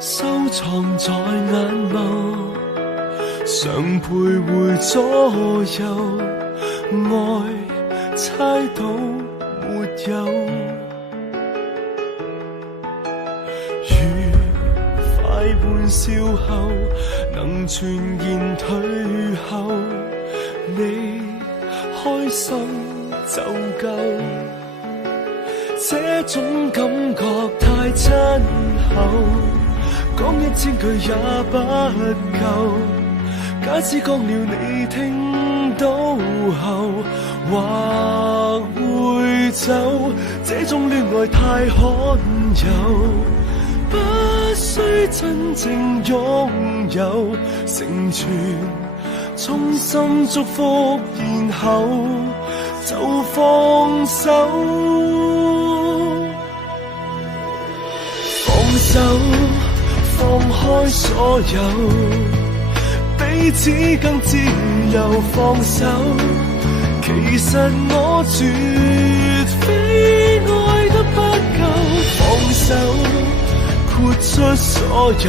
收藏在眼眸，常徘徊左右，爱猜到没有？愉快玩笑后，能全然退后，你开心就够。这种感觉太亲厚，讲1000句也不够。假使讲了你听到后，或会走。这种恋爱太罕有，不需真正拥有，成全衷心祝福，然后就放手。放手，放开所有，彼此更自由。放手，其实我绝非爱得不够。放手，豁出所有，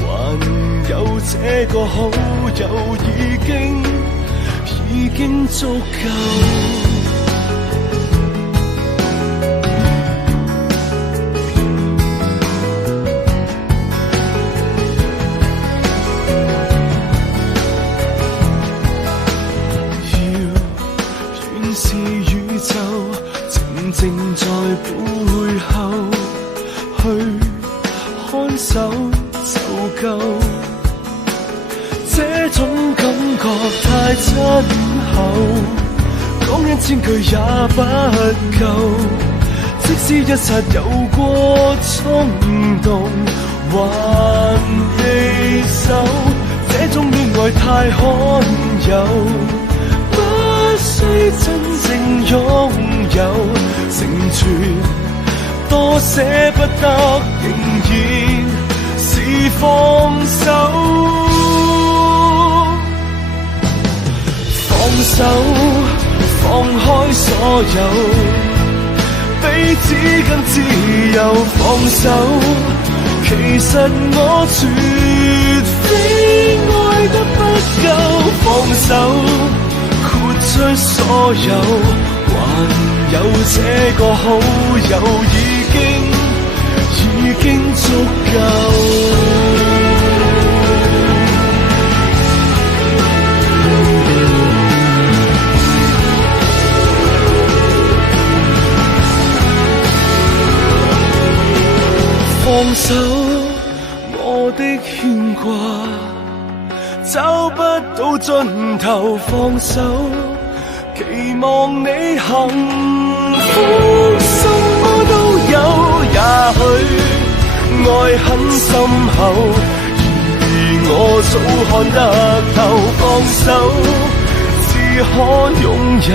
还有这个好友，已经足够。正在背後去看守就夠，這種感覺太親厚，講1000句也不夠。即使一剎有過衝動，還未守，這種戀愛太罕有，不需真正擁有，成全多捨不得，仍然是放手。放手，放開所有，彼此更自由。放手，其實我絕非愛得不夠。放手，豁出所有，還有這個好友，已經足夠。放手，我的牽掛找不到盡頭。放手，期望你幸福，什麼都有。也許愛很深厚，而我早看得透。放手，只可擁有。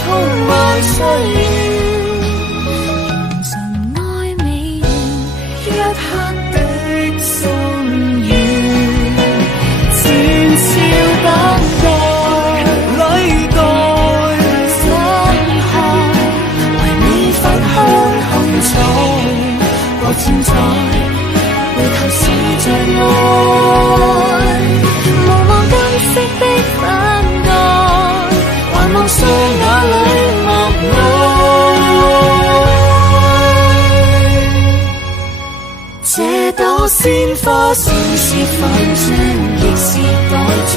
通萬世緣，塵埃美完，一刻的心願，前朝等待禮待，心海，為你分開紅彩，過千載，回頭是障礙，無望今昔的等待，還望雙眼裏默愛。這朵鮮花算是反轉，亦是代轉，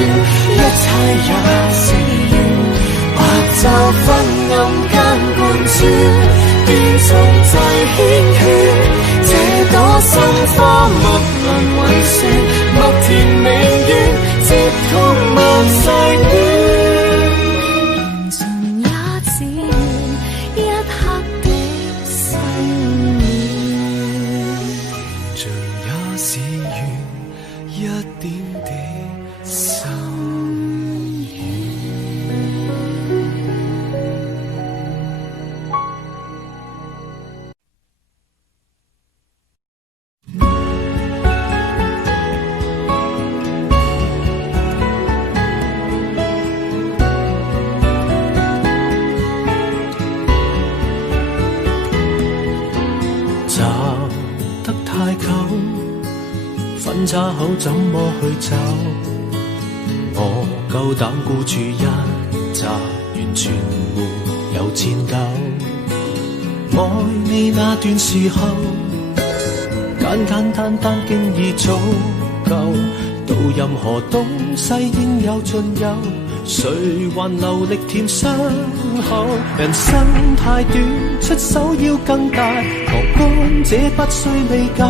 一切也是緣，或就昏暗間貫穿，斷從際牽圈。這朵心花默輪雲旋，默填明願，接通萬世緣，緣盡也只緣一刻的心願，像也是緣一點的心分岔口怎麼去找？我夠膽孤注一擲，完全沒有戰鬥。愛你那段時候，簡簡單單經已足夠。到任何東西應有盡有，誰還留力填傷口？人生太短，出手要更大，旁觀者不需理解。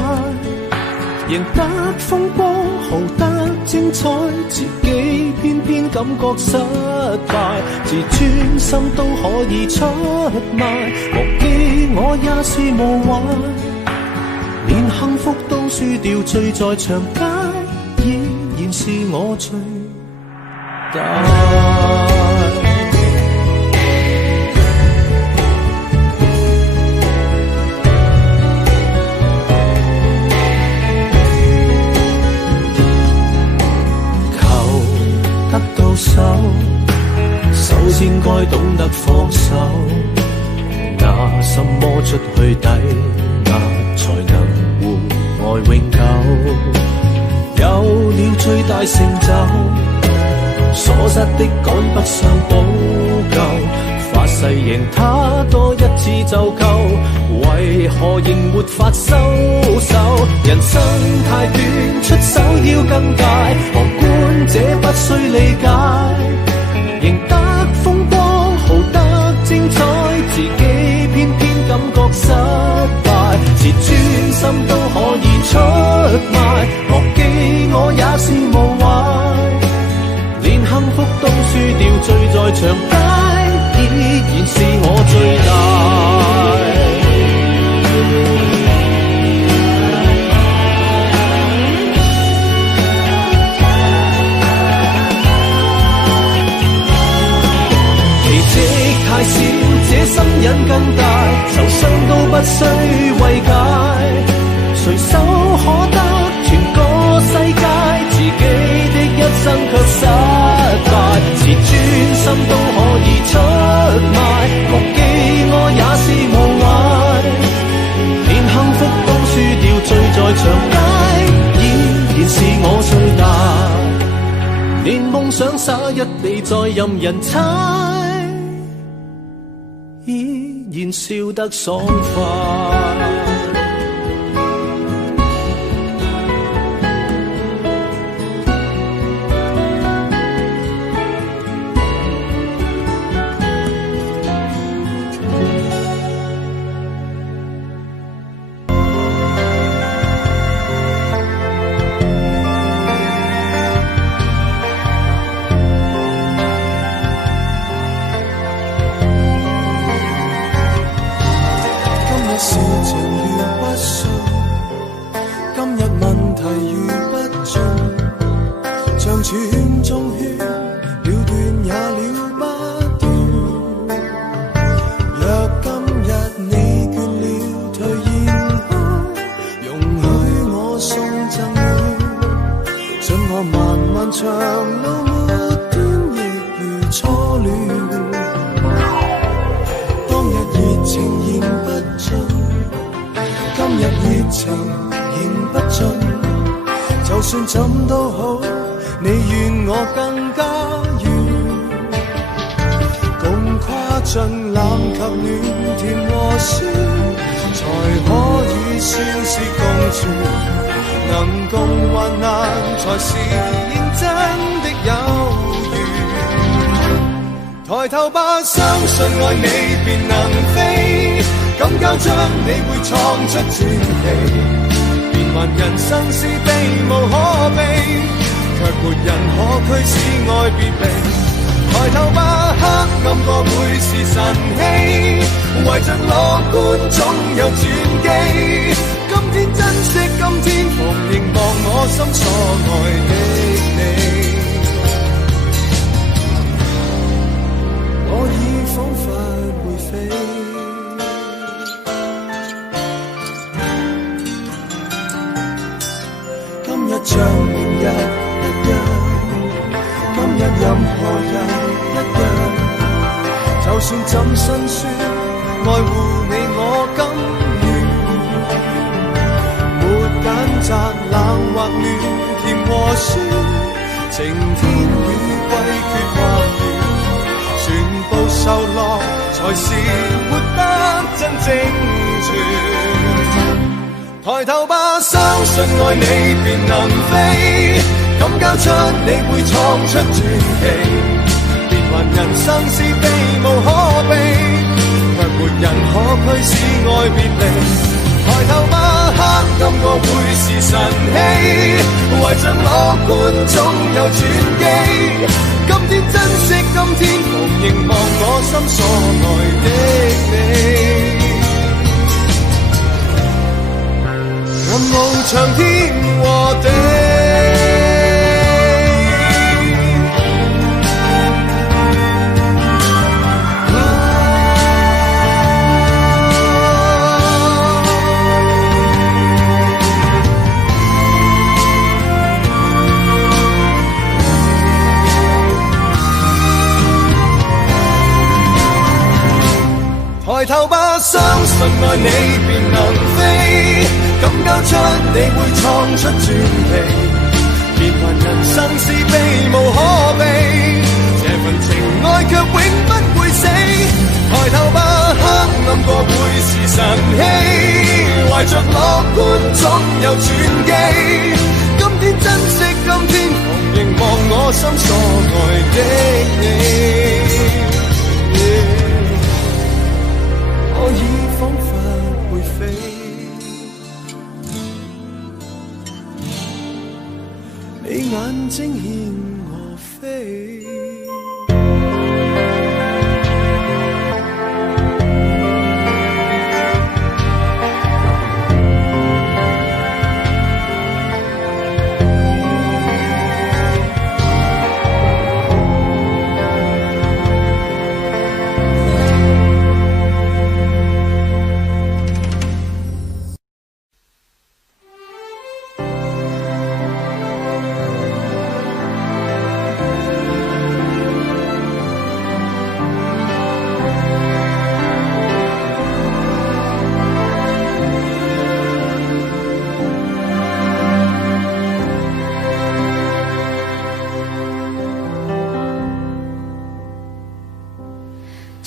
贏得風光，豪得精彩，自己偏偏感覺失敗，自尊心都可以出賣，忘記我也是無壞，連幸福都輸掉，醉在長街，依然是我最大。首先該懂得放手，拿什麼出去抵押才能換愛永久？有了最大成就，所失的趕不上補救，發誓贏他多一次就夠，為何仍沒法收手？人生太短，出手要更大，旁觀者不需理解，贏得風光，豪得精彩，自己偏偏感覺失敗，自尊心都可以出賣，忘記我也是無壞，連幸福都輸掉，醉在長街，依然是我最大。太少，這心癮更大，受傷都不需慰解，隨手可得全個世界，自己的一生卻失敗，自尊心都可以出賣，忘記我也是無壞，連幸福都輸掉，醉在長街，依然是我最大，連夢想灑一地再任人踩，依然笑得爽快。笑着情仍不盡，就算怎都好，你願我更加遠，共跨進冷及暖甜和酸，才可以算是共存，能共患難才是認真的友誼。抬頭吧，相信愛你便能飛，敢交出你會創出傳奇，變幻人生是避無可避，卻沒人可驅使愛別離。抬頭吧，黑暗過會是晨曦，懷着樂觀總有轉機。今天珍惜，今天逢凝望我心所愛的你，我已彷彿會飛。今日像明日一樣，今日任何人一樣，就算怎辛酸，愛護你我甘願，沒揀擇冷或暖，甜和酸，晴天與季缺或圓，全部受落才是活得真正全。抬頭吧，相信愛你便能飛，敢交出你會創出傳奇，變幻人生是避無可避，卻沒人可驅使愛別離。抬頭吧，黑暗過會是晨曦，懷着樂觀總有轉機。今天珍惜，今天逢凝望我心所愛的你，任翱翔天和地。抬頭吧，相信愛你便能飛，敢交出你會創出傳奇，變幻人生是避無可避，這份情愛卻永不會死。抬頭吧，黑暗過會是晨曦，懷着樂觀總有轉機。今天珍惜，今天逢凝望我心所愛的你，我已彷彿會飛，你眼睛牽我飛。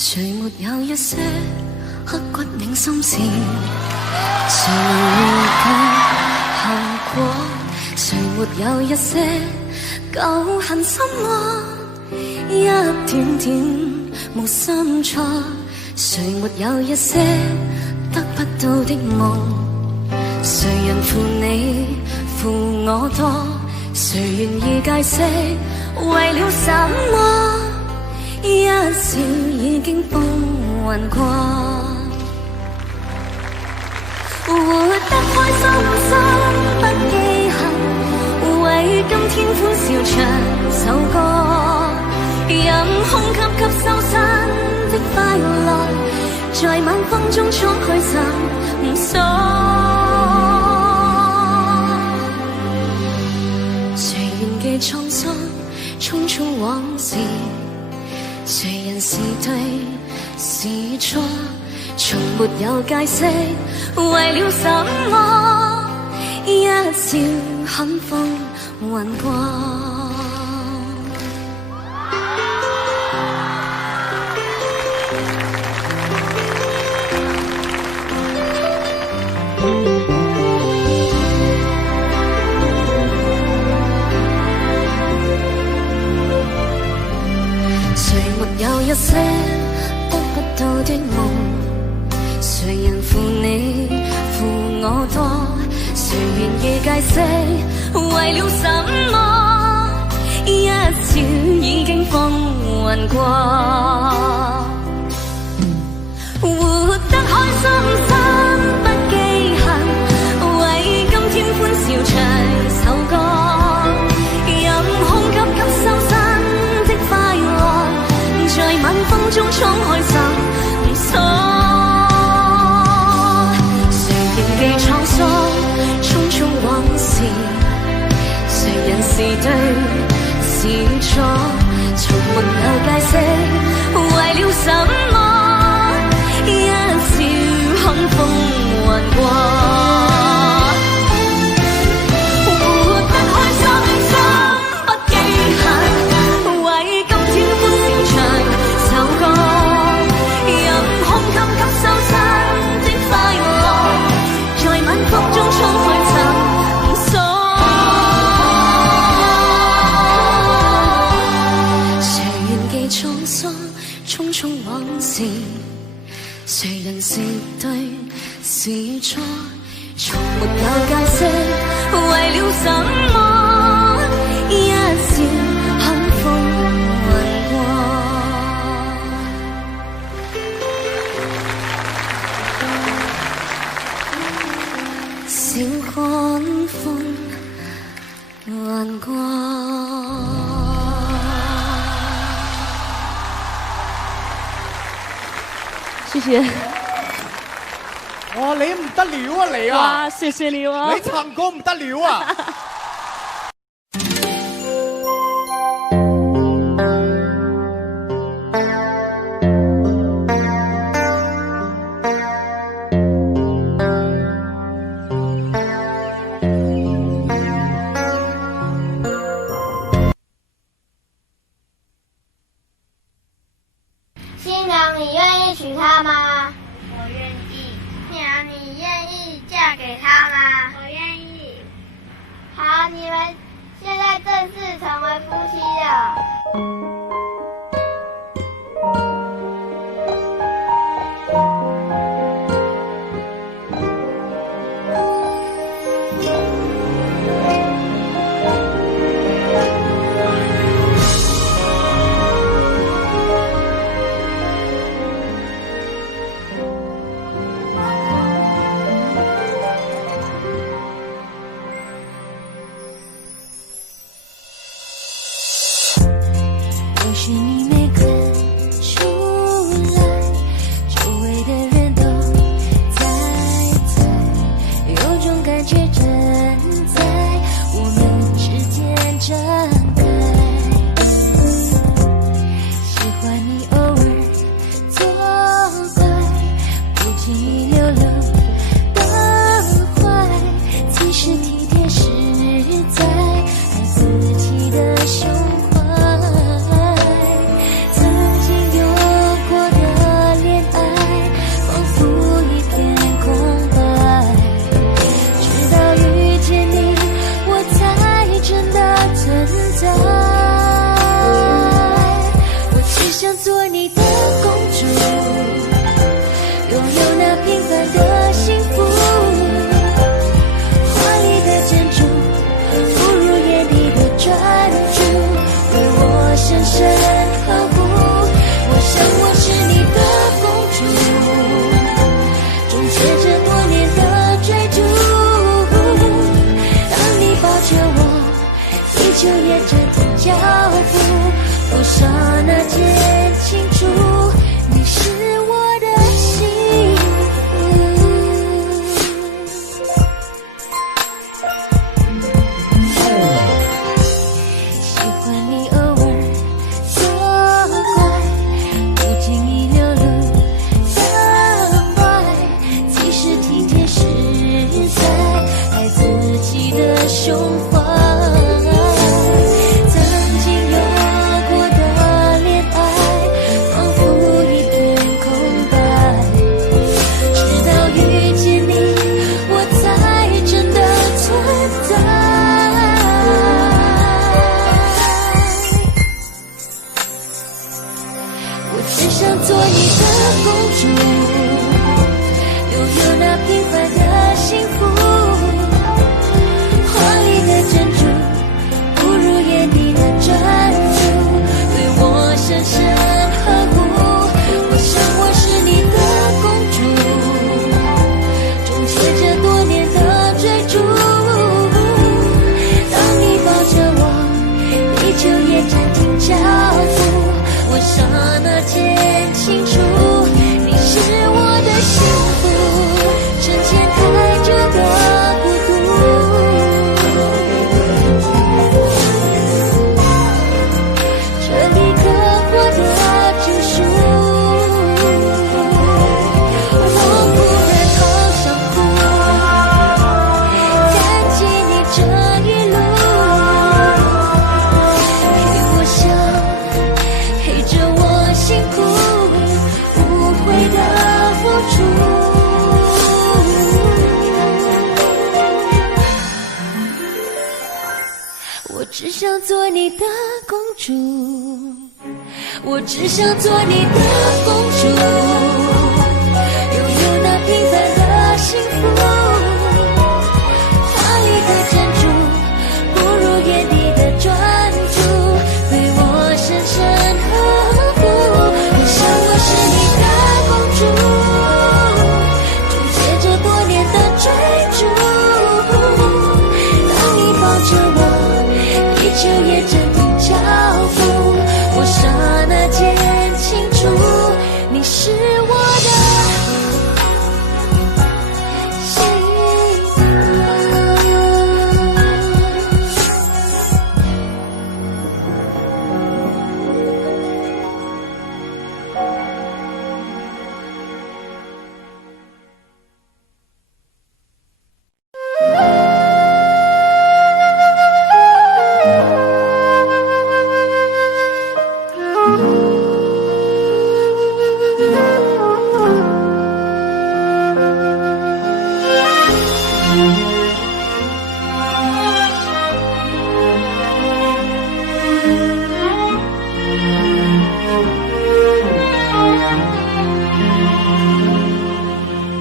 誰沒有一些刻骨銘心事？誰能預計後果？誰沒有一些舊恨心魔？一點點無心錯。誰沒有一些得不到的夢？誰人負你負我多？誰願意解釋為了什麼？一笑已經風雲過，活得開心心不記恨，為今天歡笑唱首歌，任空吸吸收新的快樂，在晚風中衝去尋索。誰願記滄桑匆匆往事？誰人是對是錯？從沒有解釋為了什麼，一笑很風雲過。有一些得不到的夢，誰人負你負我多？誰願意解釋為了什麼？一笑已經風雲過，活得開心真不記恨，為今天歡笑唱首歌，任空給吸收新的快樂，在晚風中敞開心鎖，誰仍記滄桑匆匆往事，誰人是對是錯，從沒有解釋為了什麼，一笑看風雲過。誰人是對是錯，從沒有解釋為了什麼，一笑很風雲過。笑看風雲過。謝謝。哇，你唔得了啊你啊！哇，謝謝你啊！你唱歌唔得了啊！新娘，你愿意娶她吗？我愿意。新娘，你愿意嫁给他吗？我愿意。好，你们现在正式成为夫妻了。或许你没看出来，周围的人都在有种感觉正在我们之间展开。喜欢你偶尔作怪，不经意流露的坏，其实体贴实在，爱自己的胸怀。想做你的公主，拥有那平凡的幸福。华丽的珍珠，不如眼底的专注，对我深深呵护。我想我是你的公主，终结这多年的追逐。当你抱着我，地球也暂停脚步。我刹那间清楚，你是我的幸福，沉潜太久的孤独。这一刻获得救赎，我不敢好想哭，感激你这一路，陪我笑，陪着我辛苦，无悔的付出。我只想做你的公主，我只想做你的公主，拥有那平凡的幸福。华丽的珍珠，不如眼底的专注，对我深深呵护。我想我是你的公主，终结这多年的追逐。当你抱着我，地球也暂停脚步。我刹那间清楚，你是我的幸福。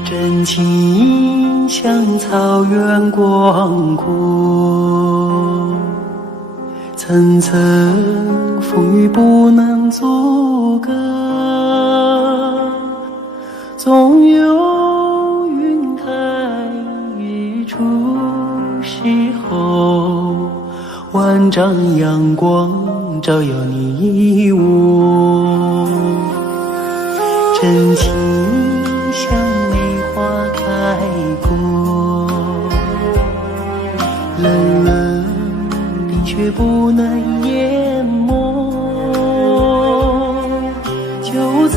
真情像草原广阔，层层风雨不能阻隔，总有云开日出时候，万丈阳光照耀你我。真情像梅花开过，冷冷冰雪不能淹没，就在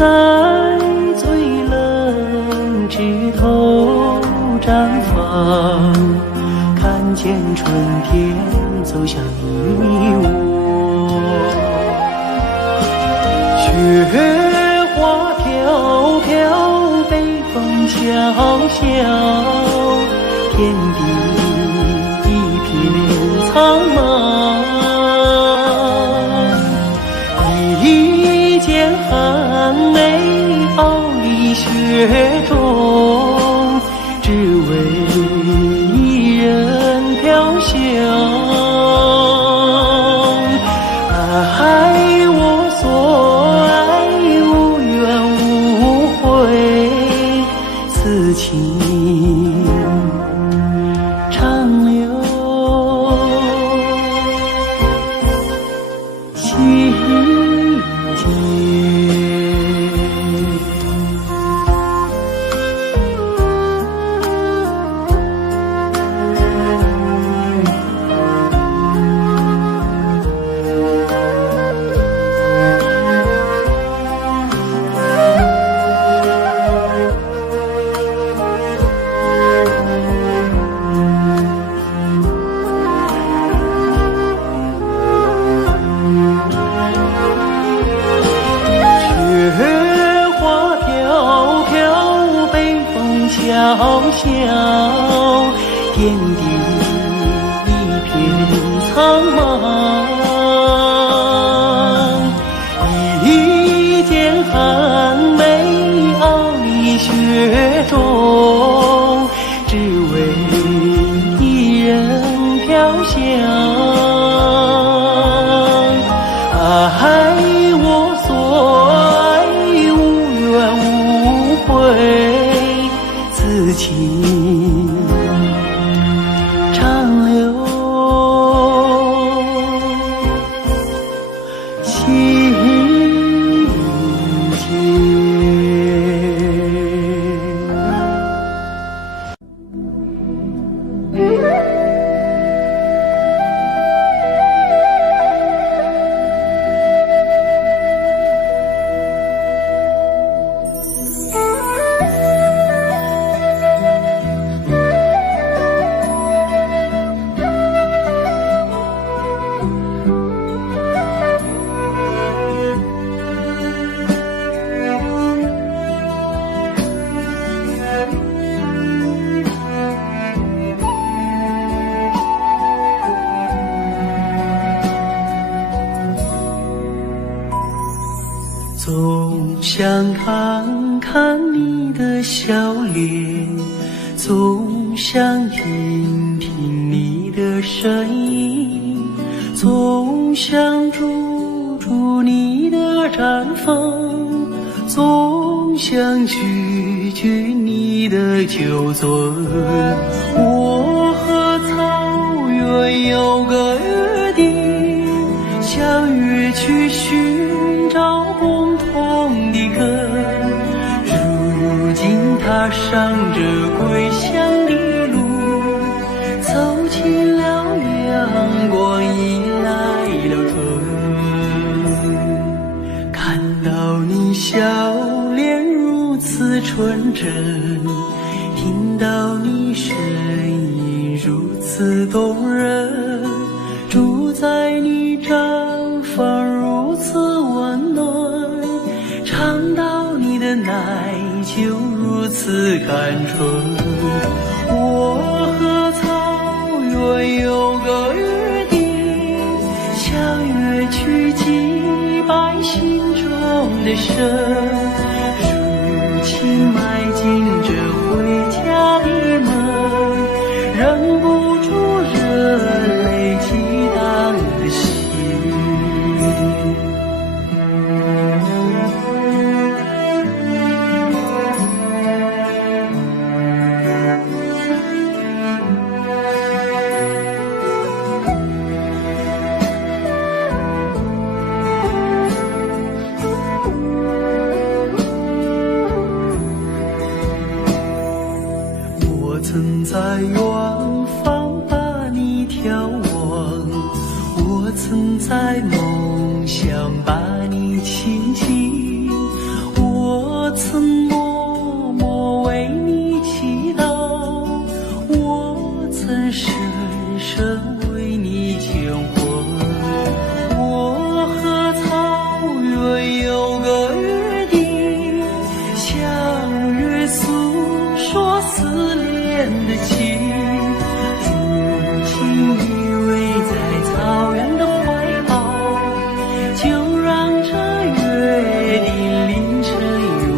最冷枝头绽放，看见春天走向你我。雪花飘飘，北风萧萧，天地一片苍茫。一剑寒梅傲立雪中，只为一人飘香。爱我所爱，无怨无悔，此情长留心间。小小天地一片苍茫，一剑寒总想看看你的笑脸，总想听听你的声音，总想驻住你的绽放，总想举举你的酒樽。我和草原有个约定，相约去寻找共同的根，如今踏上这归乡的路，走进了阳光已来了春，看到你笑脸如此纯真，听到你声音如此动人，住在你毡房如此温暖，尝到你的奶酒如此甘醇。我和草原有个约定，相约去祭拜心中的神，如今迈进这回家的门，忍不住热泪激荡的心。我曾在远方把你眺望，我曾在梦想把你亲近，我曾默默为你祈祷，我曾深深为你牵魂。我和草原有个约定，相约诉说思念的情，如今依偎在草原的怀抱，就让这约定凌晨永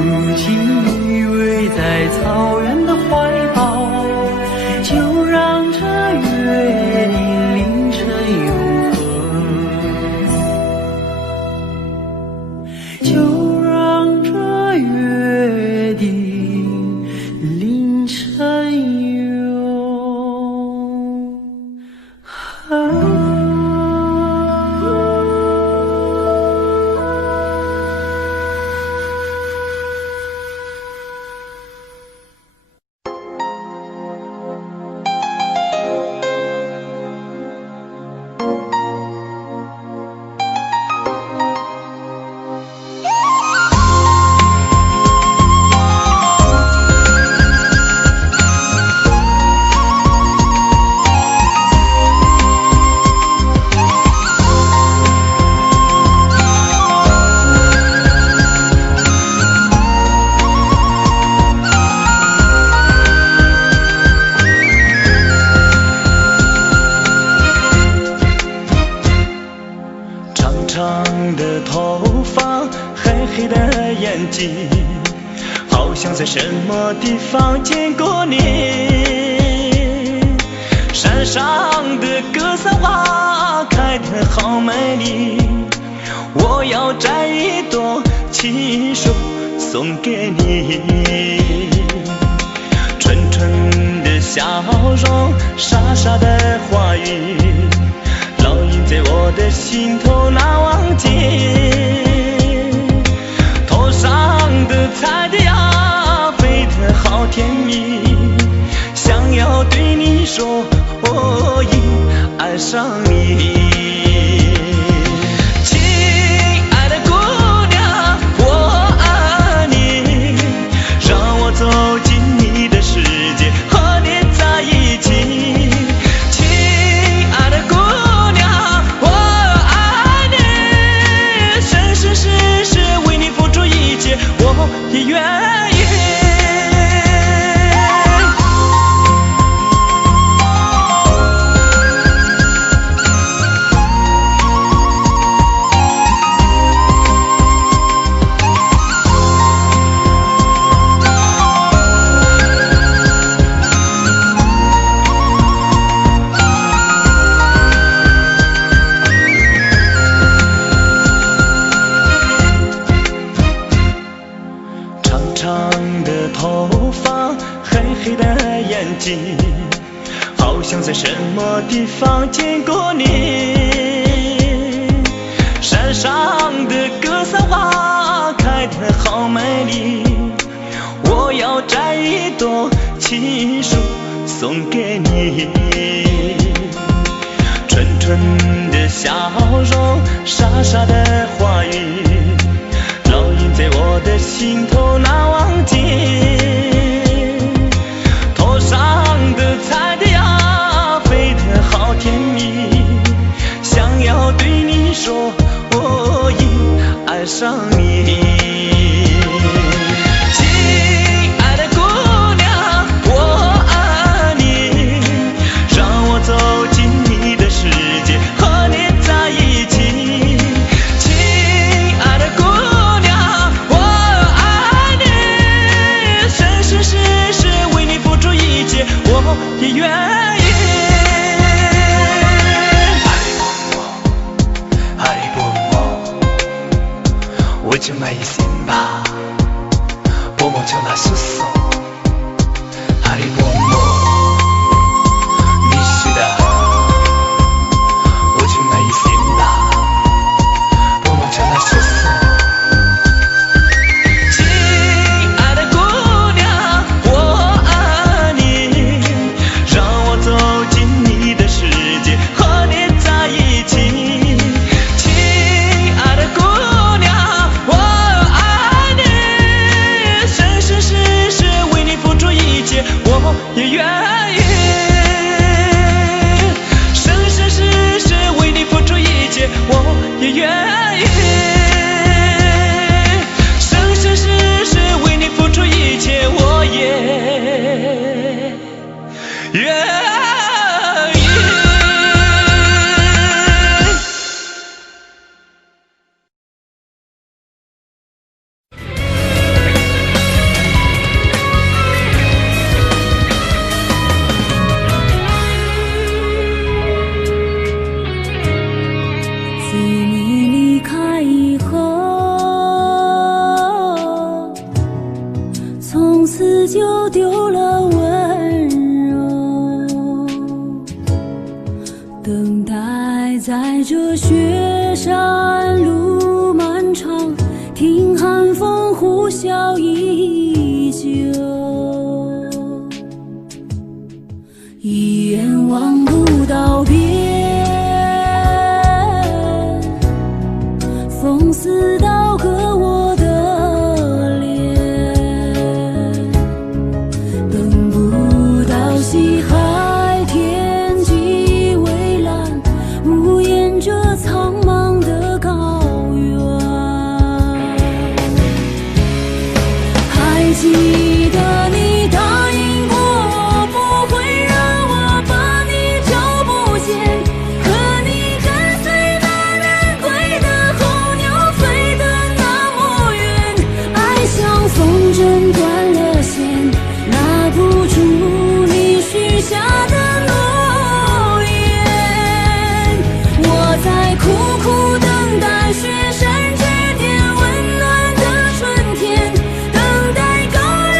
如今依偎在草原的怀抱，就让这约定凌晨永恒，就让这约定凌晨永恒。长的头发，黑黑的眼睛，好像在什么地方见过你。山上的格桑花开得好美丽，我要摘一朵亲手送给你。纯纯的笑容，傻傻的话语，烙印在我的心头难忘记。头上的彩蝶啊，飞得好甜蜜，想要对你说我已爱上你。亲爱的姑娘，我爱你，让我走进你的世界，和你在一起。亲爱的姑娘，我爱你，生生世世为你付出一切，我也愿意。好像在什么地方见过你，山上的格桑花开得好美丽，我要摘一朵情书送给你。纯纯的笑容，傻傻的话语，烙印在我的心头难忘记。头上的彩蝶呀，飞得好甜蜜，想要对你说，我已爱上你。亲爱的姑娘，我爱你，让我走进你的世界，和你在一起。亲爱的姑娘，我爱你，生生世世为你付出一切，我也愿意。정말 이심바 보모 전화 수소 하리보모 미시다 오정말 이심바 보모 전화 수소亲爱的姑娘，我爱你，让我走进你的世界，和你在一起。亲爱的姑娘，我爱你，生生世世为你付出一切，我也愿意。生生世世为你付出一切，我也愿意。生生世世为你付出一切，我也愿意。自你离开以后，从此就丢了温柔，等待在这雪山路漫长，听寒风呼啸依旧，一眼望不到边，风似刀割我的脸，等不到西海天际蔚蓝，无言这苍茫的高原。还记得你答应过我，不会让我把你找不见，可你跟随那人归的候鸟飞得那么远，爱像风筝断了线，拿不住你许下的诺言。我在苦苦等待雪山之巅温暖的春天，等待高原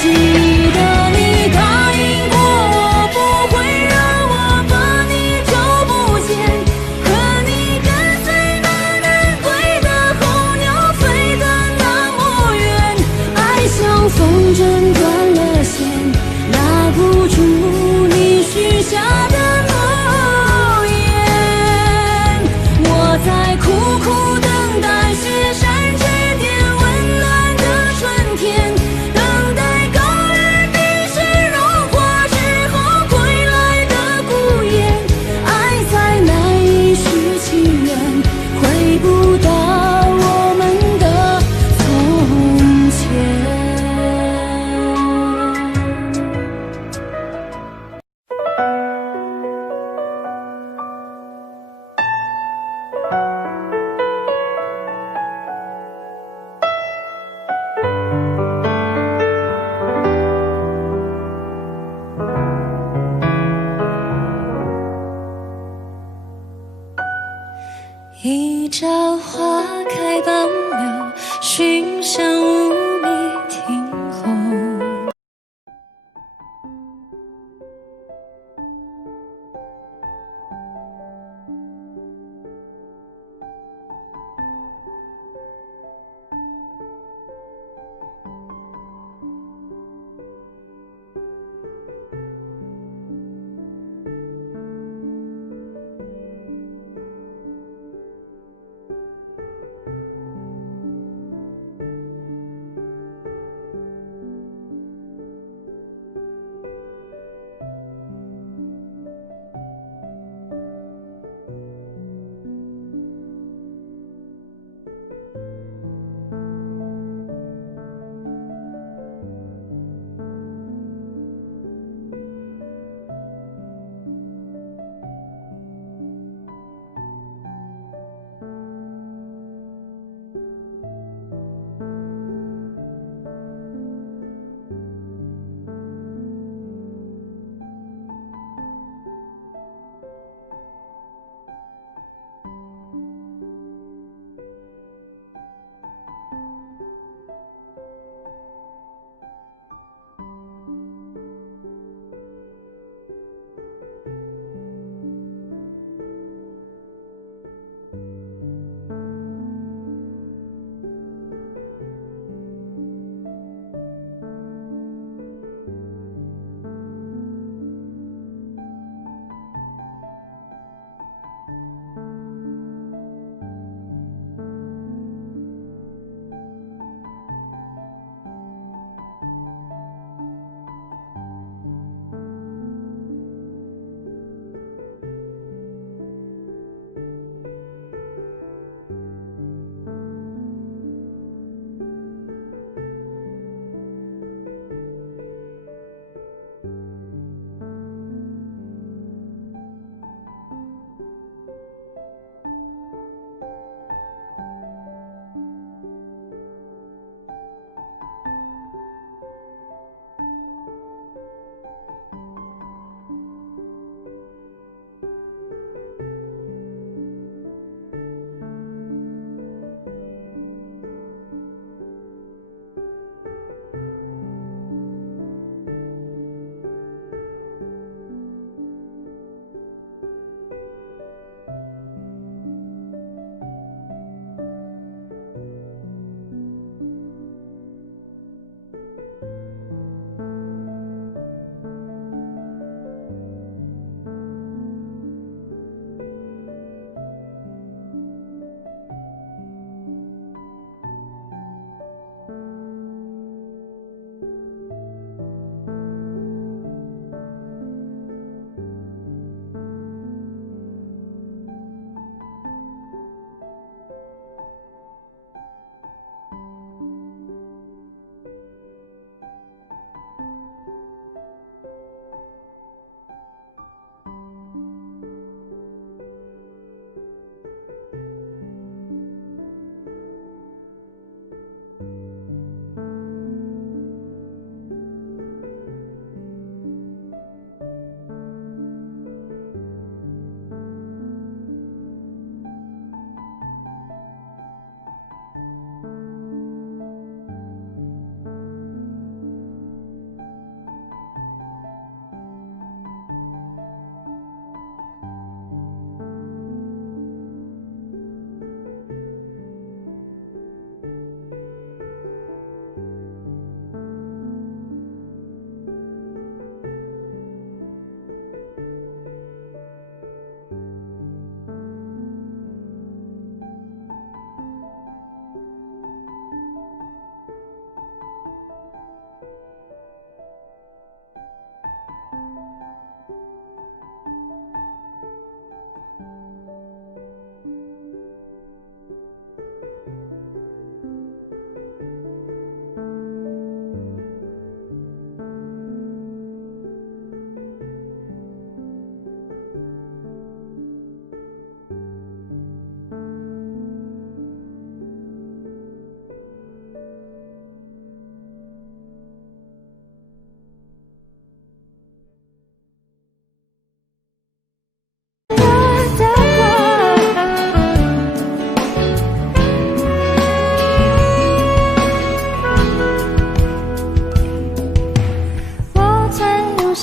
记得你答应过我，不会让我把你就不见。可你跟随那南归的候鸟飞得那么远，爱像风筝断了线，拉不住你许下的诺言。我在苦苦等待雪山之巅温暖的春天，等待高原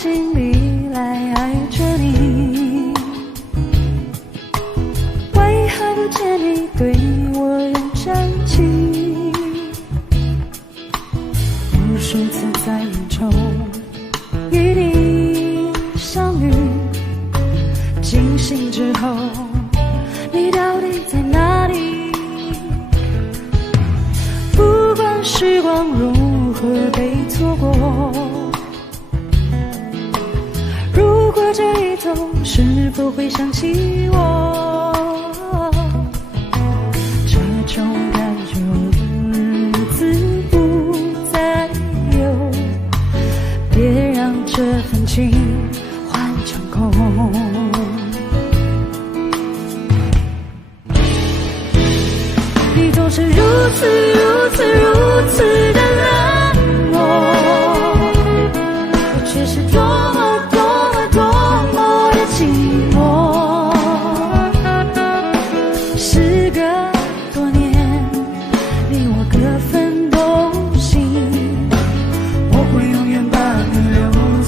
心里来爱着你，为何不见你对我有真情？无数次在梦中与你相遇，惊醒之后，你到底在哪里？不管时光如何被错过，如果这一走，是否会想起我？这种感觉日子不再有，别让这份情换成空。你总是如此如此如此的冷漠，我却是多么多么多么的寂寞。时隔多年，你我各分东西，我会永远把你留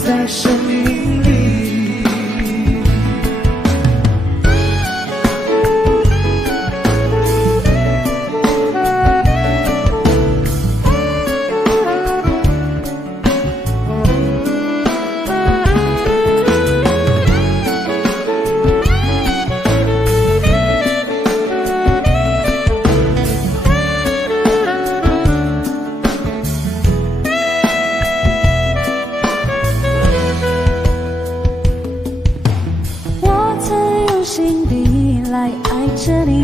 在生命里。来爱着你，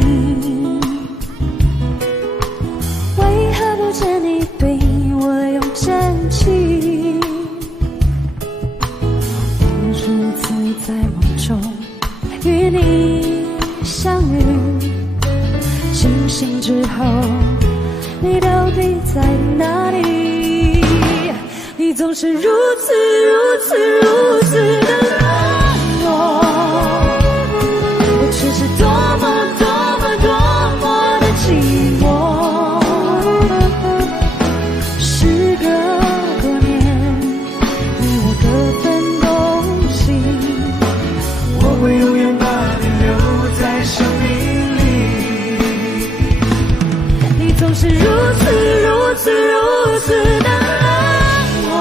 为何不见你对我有真情？无数次在梦中与你相遇，惊醒之后，你到底在哪里？你总是如此如此如此的冷漠，却是多么多么多么的寂寞。时隔多年，你我各分东西，我会永远把你留在生命里。你总是如此如此如此的冷漠，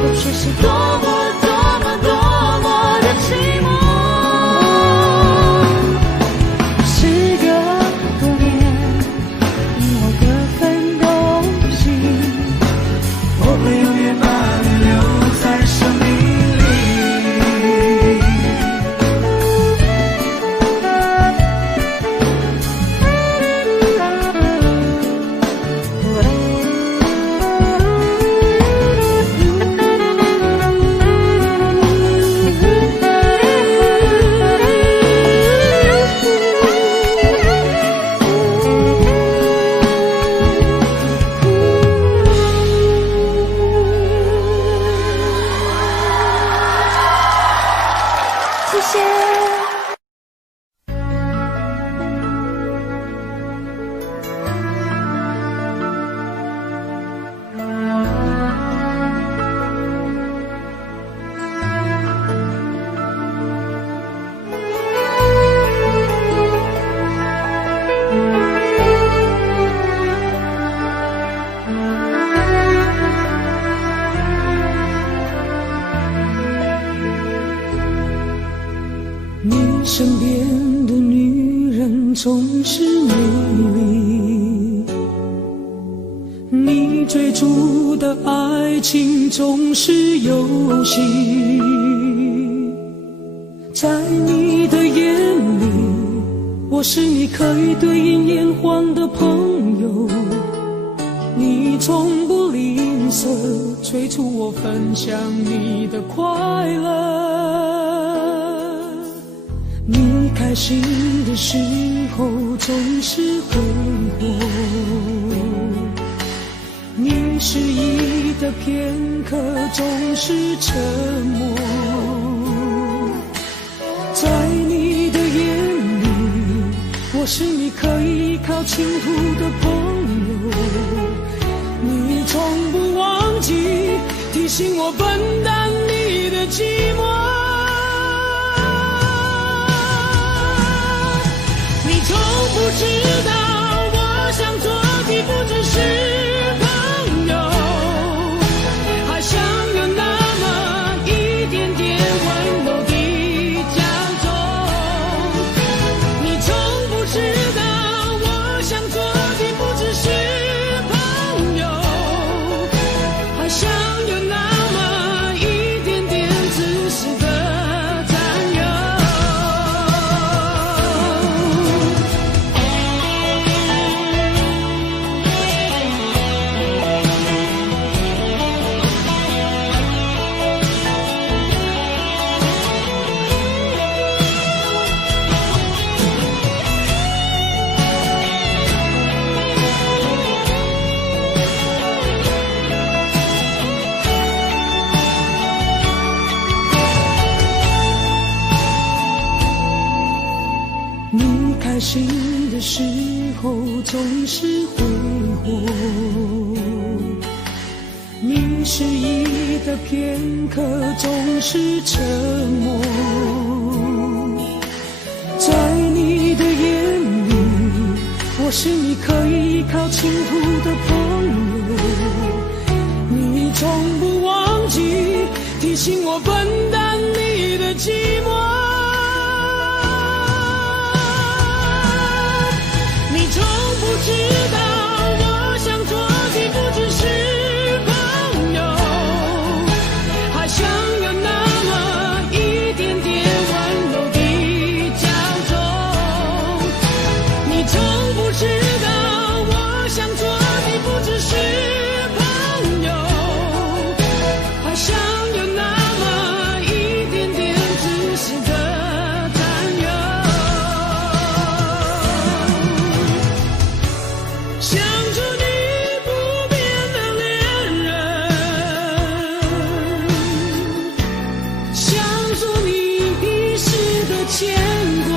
我却是多么多么多么的寂寞。谢谢。你身边的女人总是美丽，你追逐的爱情总是游戏，在你的眼里，我是你可以对饮眼黄的朋友，你从不吝啬催促我分享你的快乐。你开心的时候总是挥霍，你失意的片刻总是沉默，在你的眼里，我是你可以依靠倾吐的朋友，你从不忘记提醒我分担你的寂寞。你从不知道，我想做的不只是朋友，还想有那么一点点温柔的交错。你从不知道，我想做的不只是朋友，还想有那么一点点自私的占有。你开心的时候总是挥霍，你失意的片刻总是沉默。在你的眼里，我是你可以依靠倾吐的朋友。你从不忘记提醒我分担你的寂寞。你从不知道，我想做的不只是朋友，还想有那么一点点温柔的交错。你从不知道，我想做的不只是朋友，还想有那么一点点自私的占有。想着你不变的恋人，想着你遗失的牵挂，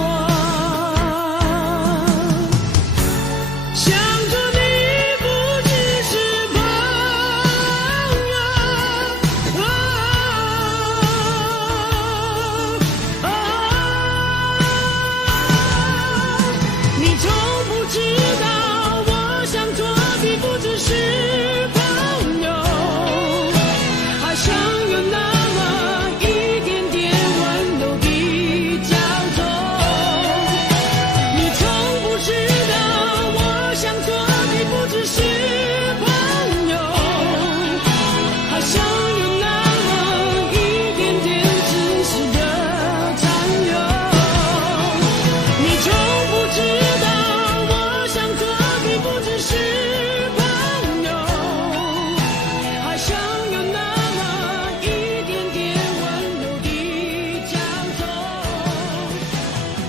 想着你不只是朋友。你从不知道，我想做的不只是朋友，还想有那么一点点温柔的交错。你从不知道，我想做的不只是朋友，还想有那么一点点自私的占有。你从不知道，我想做的不只是朋友，还想有那么一点点温柔的交错。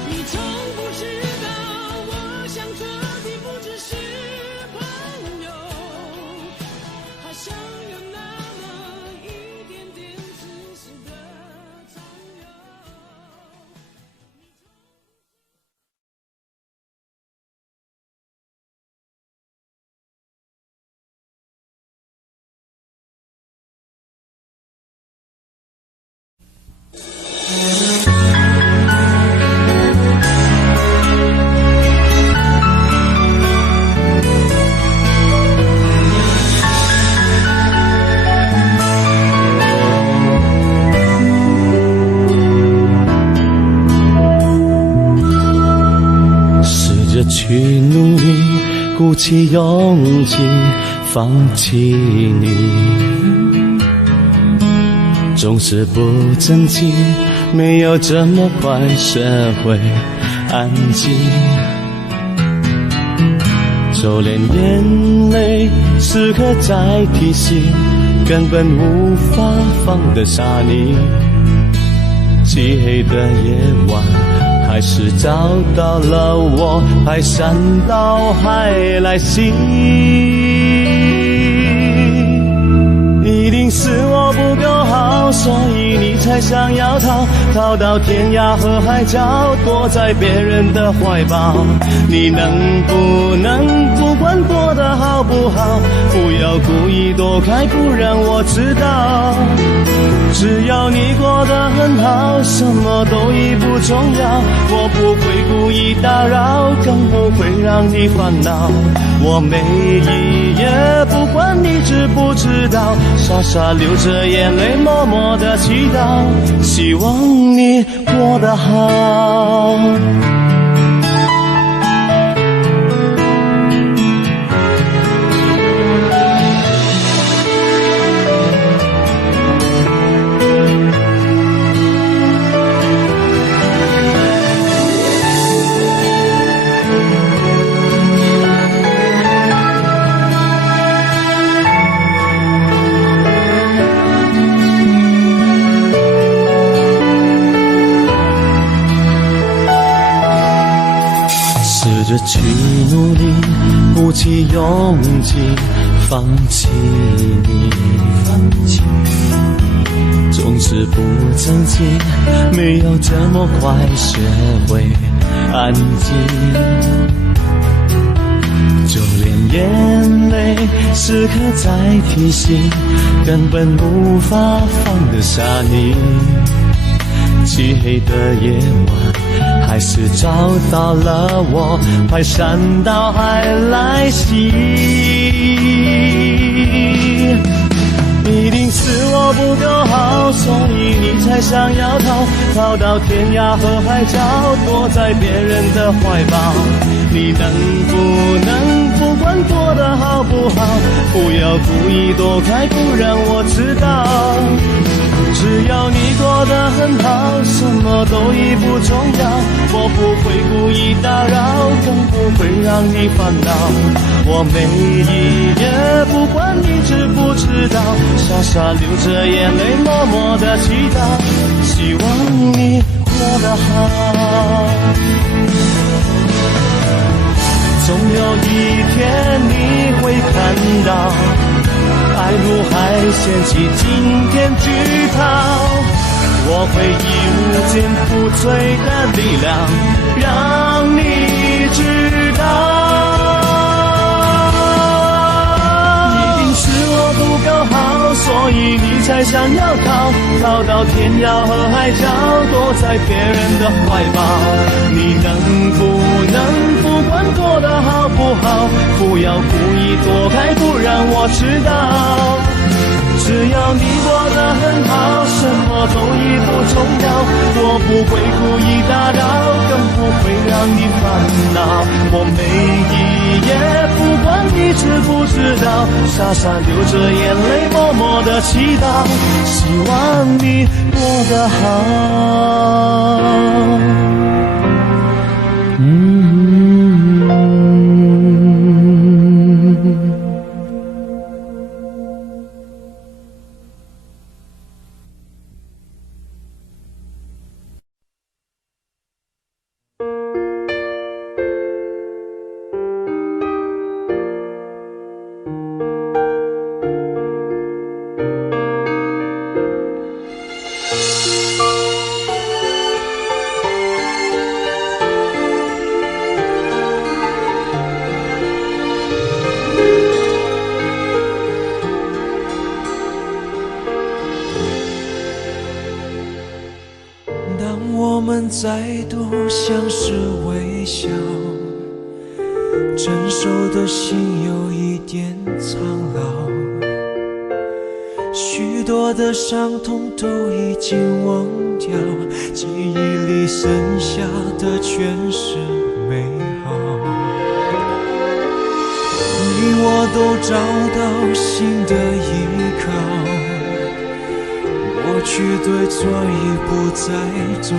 你从不知道，我想做的不只是朋友，还想有那么一点点自私的占有。试着去努力，鼓起勇气，放弃你，总是不争气，没有这么快学会安静。就连眼泪时刻在提醒，根本无法放得下你。漆黑的夜晚，还是找到了我，排山倒海来袭。一定是我不够好，所以你才才想要逃到天涯和海角，躲在别人的怀抱。你能不能不管过得好不好，不要故意躲开，不让我知道。只要你过得很好，什么都已不重要，我不会故意打扰，更不会让你烦恼。我每一夜不管你知不知道，傻傻流着眼泪，默默的祈祷，希望你过得好。试着去努力，鼓起勇气，放弃你，总是不争气，没有这么快学会安静。就连眼泪时刻在提醒，根本无法放得下你。漆黑的夜晚，还是找到了我，排山倒海来袭。一定是我不够好，所以你才想要逃到天涯和海角，躲在别人的怀抱。你能不能不管过得好不好，不要故意躲开，不让我知道。只要你过得很好，什么都已不重要，我不会故意打扰，更不会让你烦恼。我每一夜不管你知不知道，傻傻流着眼泪，默默的祈祷，希望你过得好。总有一天你会看到，爱如海掀起惊天巨涛，我会义无坚不摧的力量，让你知道。一定是我不够好，所以你才想要逃到天涯和海角，躲在别人的怀抱。你能不能不管过得好不好，不要故意躲开，不让我知道。只要你过得很好，什么都已不重要，我不会故意打扰，更不会让你烦恼。我每一夜不管你知不知道，傻傻流着眼泪，默默的祈祷，希望你过得好。再度相视微笑，成熟的心有一点苍老，许多的伤痛都已经忘掉，记忆里剩下的全是美好。你我都找到新的依靠，过去对错已不再重要，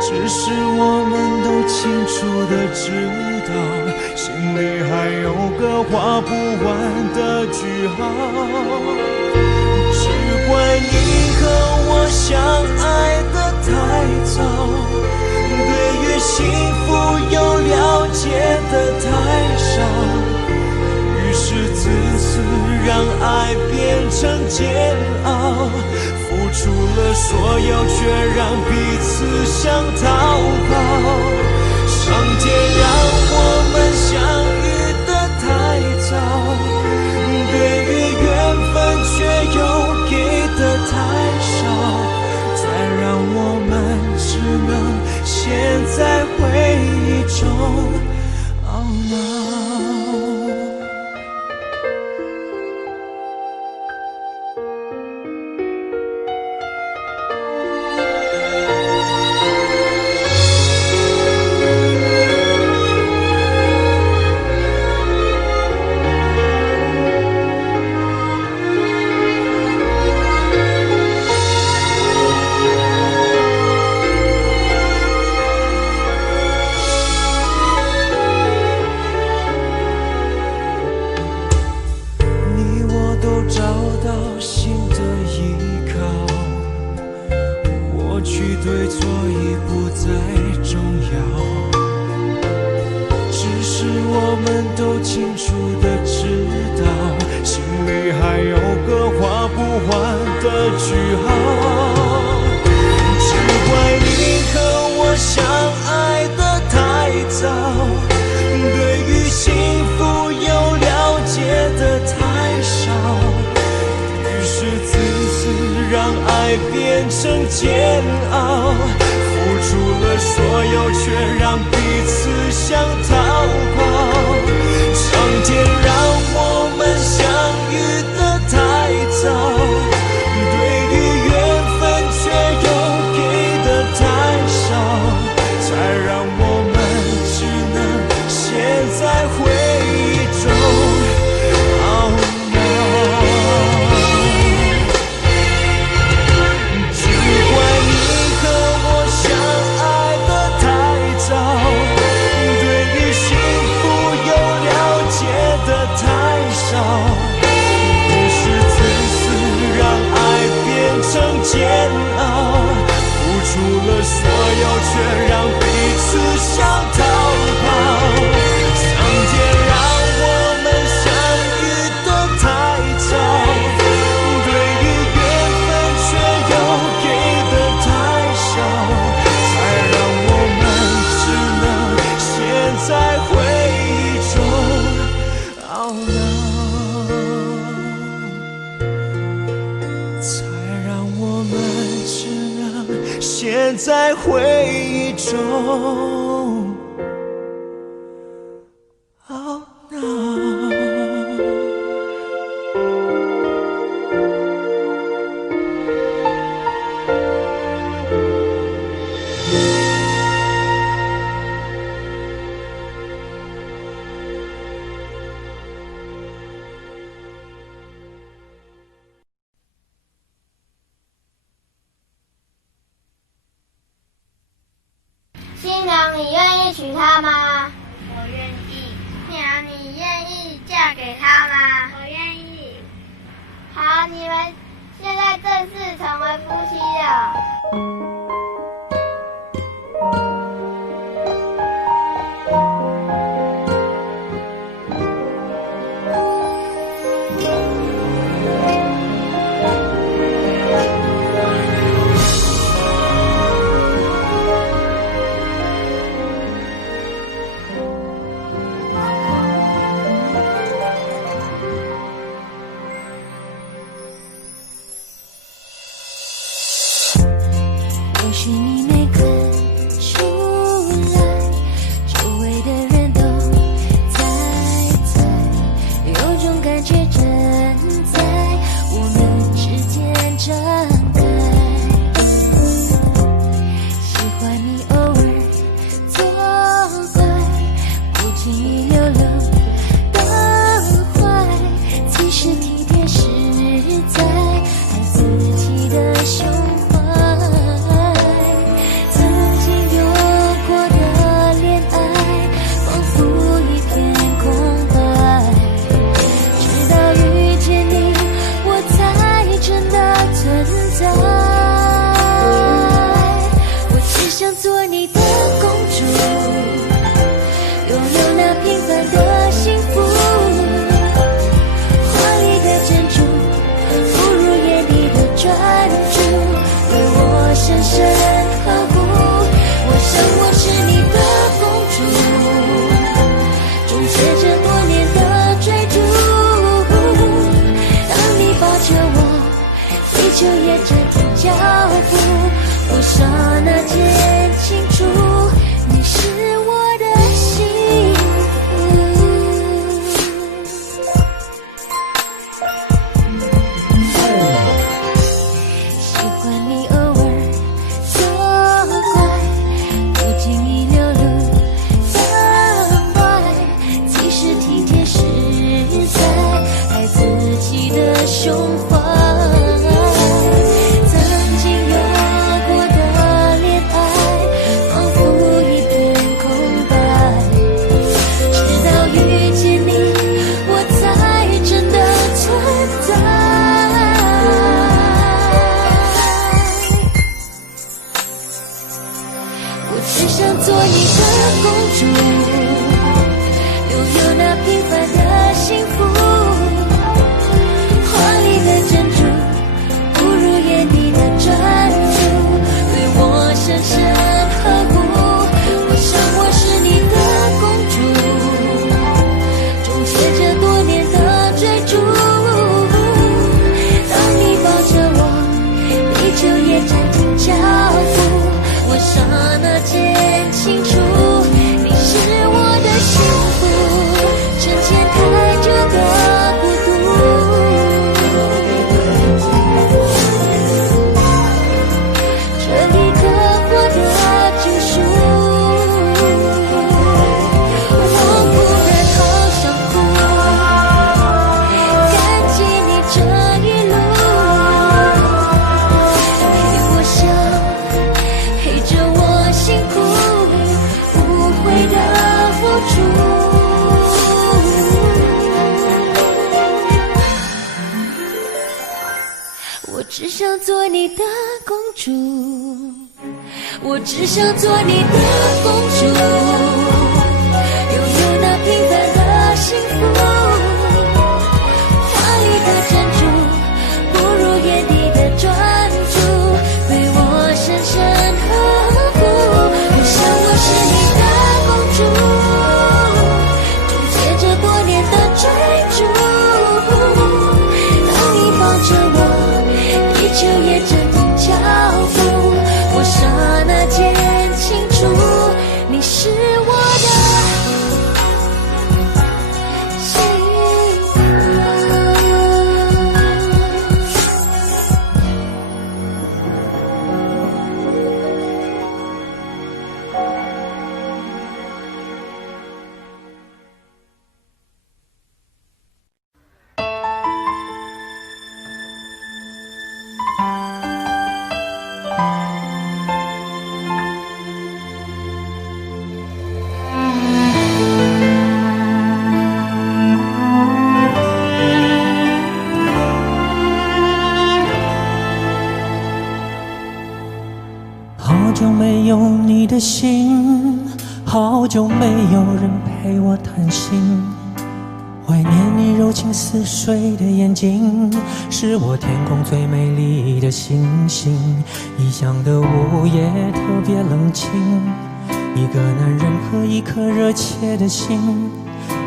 只是我们都清楚地知道，心里还有个画不完的句号。只怪你和我相爱得太早，对于幸福又了解得太少，于是自私让爱变成煎熬，付出了所有，却让彼此想逃跑。上天让我们相遇得太早，对于缘分却又给得太少，再让我们只能陷在回忆中懊恼。在回忆中懊恼。新娘，你愿意娶她吗？我愿意。新娘，你愿意嫁给他吗？我愿意。好，你们现在正式成为夫妻了。也许你没看出来，周围的人都在猜，有种感觉正在我们之间展开。喜欢你偶尔作怪，不经意流露的坏，其实体贴实在，爱自己的胸怀。深深呵护。我想我是你的公主，终结这多年的追逐。当你抱着我，地球也暂停脚步。我刹那间清楚，你是我的幸福。喜欢你偶尔作怪，不经意流露关怀，即使体贴实在，爱自己的胸怀。做你的公主，拥有那平凡的幸福。华丽的珍珠，不如眼底的专注，对我深深呵护。我想我是你的公主，终结这多年的追逐。当你抱着我，地球也暂停脚步。我刹那间清楚，你是我的幸福，成千开着的孤独。这一刻获得救赎，我不敢好想哭，感激你这一路陪我笑，陪着我辛苦无悔的付出。我只想做你的公主，我只想做你的公主，拥有那平凡的幸福。华丽的珍珠，不如眼底的专注，对我深深呵护。我想我是你的公主，终结这多年的追逐。当你抱着我，地球也暂停脚步。我刹那间清楚，你是我的幸福。好久没有你的信，好久没有人陪我谈心。怀念你柔情似水的眼睛，是我天空最美丽的星星。异乡的午夜特别冷清，一个男人和一颗热切的心，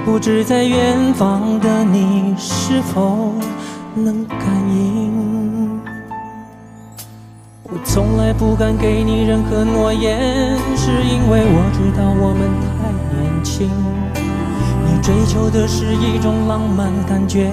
不知在远方的你是否能感应。我从来不敢给你任何诺言，是因为我知道我们太年轻。你追求的是一种浪漫感觉，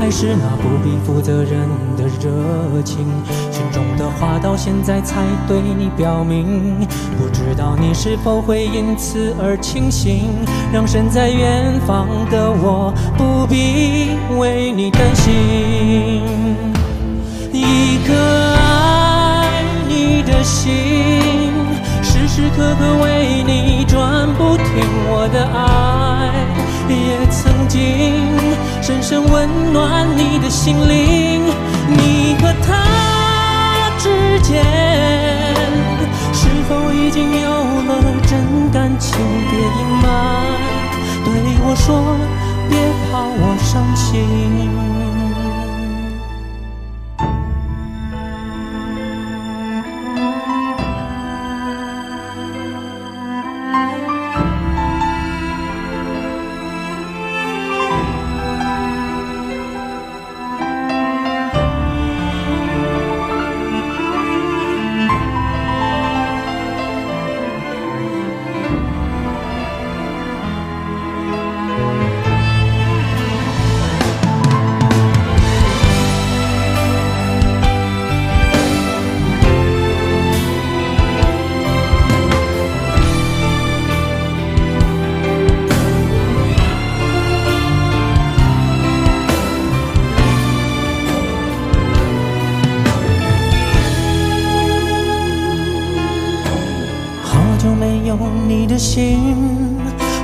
还是那不必负责任的热情？心中的话到现在才对你表明，不知道你是否会因此而清醒，让身在远方的我不必为你担心。一颗爱你的心，时时刻刻为你转不停，我的爱也曾经深深温暖你的心灵。你和他之间是否已经有了真感情？别隐瞒，对我说，别怕我伤心。心，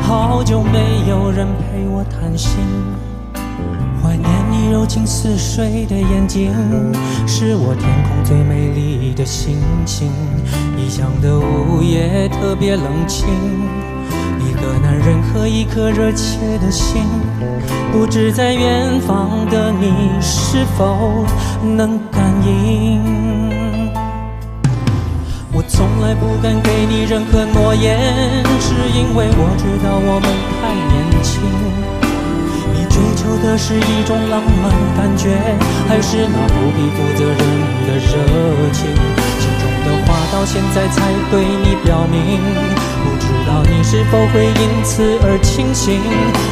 好久没有人陪我谈心。怀念你柔情似水的眼睛，是我天空最美丽的星星。异乡的午夜特别冷清，一个男人和一颗热切的心，不知在远方的你是否能感应。我从来不敢给你任何诺言，是因为我知道我们太年轻。你追求的是一种浪漫感觉，还是那不必负责任的热情？心中的话到现在才对你表明，不知道你是否会因此而清醒，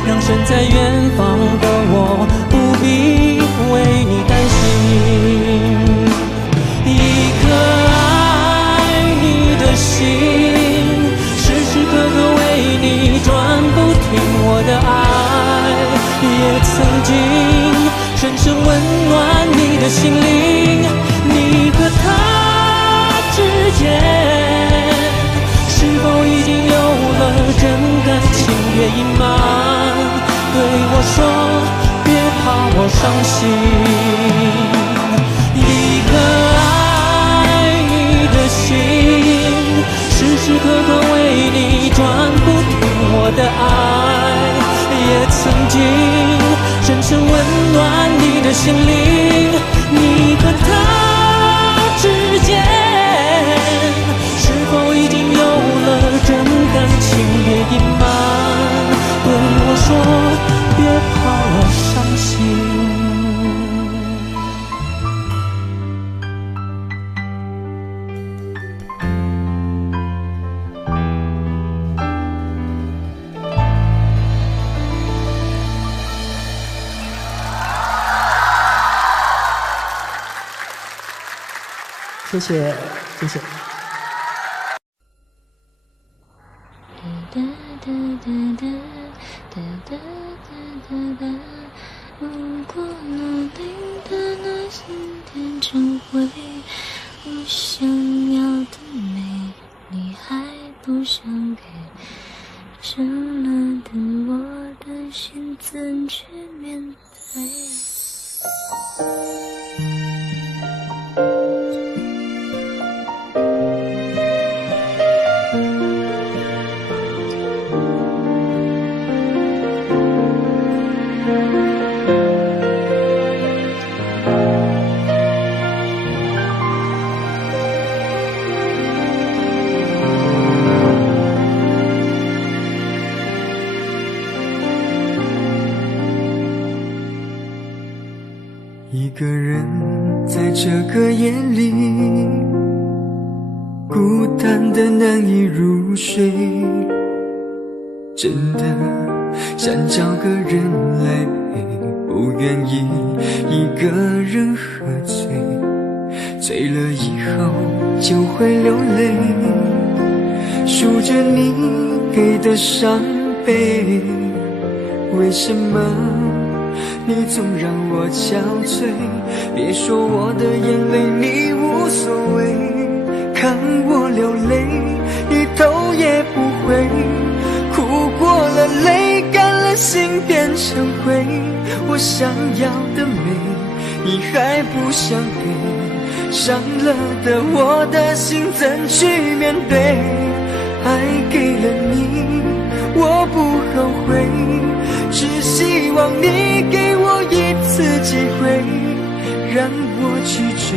让身在远方的我不必为你担心。一颗爱你的心，时时刻刻为你转不停，我的爱也曾经深深温暖你的心灵。你和他之间是否已经有了真感情？别隐瞒，对我说别怕我伤心。一颗爱你的心，时时刻刻为你转不停，我的爱也曾经深深温暖你的心灵。你和他之间是否已经有了真感情？别隐瞒，对我说别怕我伤心。谢谢，谢谢。如果努力的那些天成为我想要的美，你还不想给深了的我的心怎去面对？一个人在这个夜里，孤单的难以入睡，真的想找个人来陪，不愿意一个人喝醉，醉了以后就会流泪，数着你给的伤悲，为什么你总让我憔悴？别说我的眼泪你无所谓，看我流泪一头也不回，哭过了泪干了心变成灰，我想要的美你还不想给，伤了的我的心怎去面对？爱给了你我不后悔，只希望你给我一次机会，让我去追，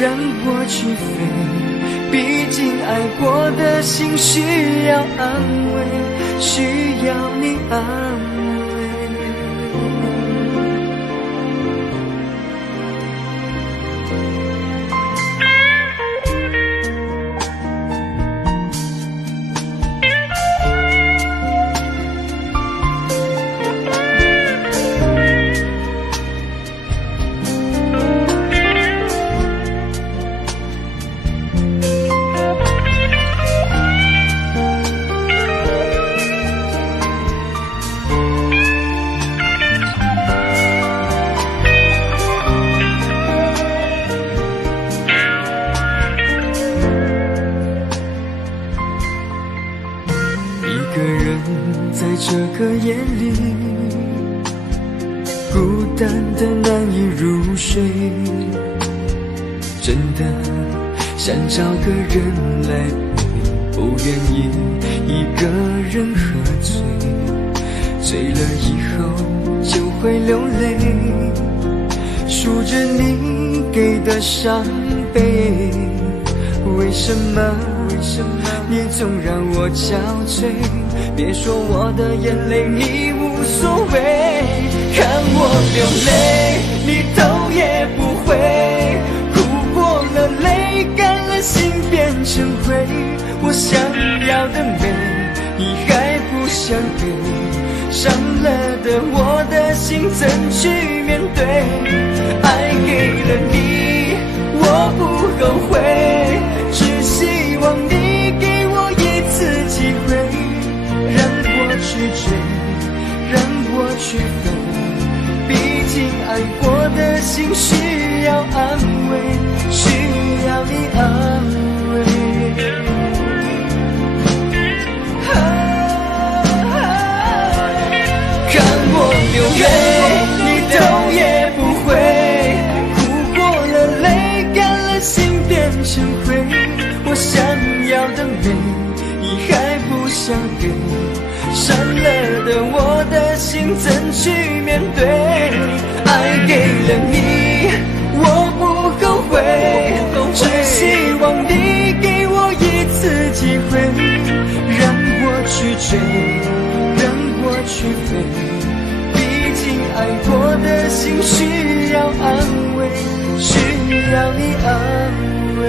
让我去飞，毕竟爱过的心需要安慰，需要你安慰。个夜里，孤单的难以入睡，真的想找个人来陪，不愿意一个人喝醉，醉了以后就会流泪，数着你给的伤悲。为什么你总让我憔悴？别说我的眼泪你无所谓，看我流泪你头也不回，哭过了泪干了心变成灰，我想要的美你还不想给，伤了的我的心怎去面对？爱给了你我不后悔，只希望你给我一次机会，让我去追，让我去飞，毕竟爱过的心需要安慰，需要你安慰。看我流泪你头也不回，哭过了泪干了心变成灰，我想要的美你还不想给，伤了的我的心怎去面对？爱给了你我不后悔，只希望你给我一次机会，让我去追，让我去飞，毕竟爱过的心需要安慰，需要你安慰。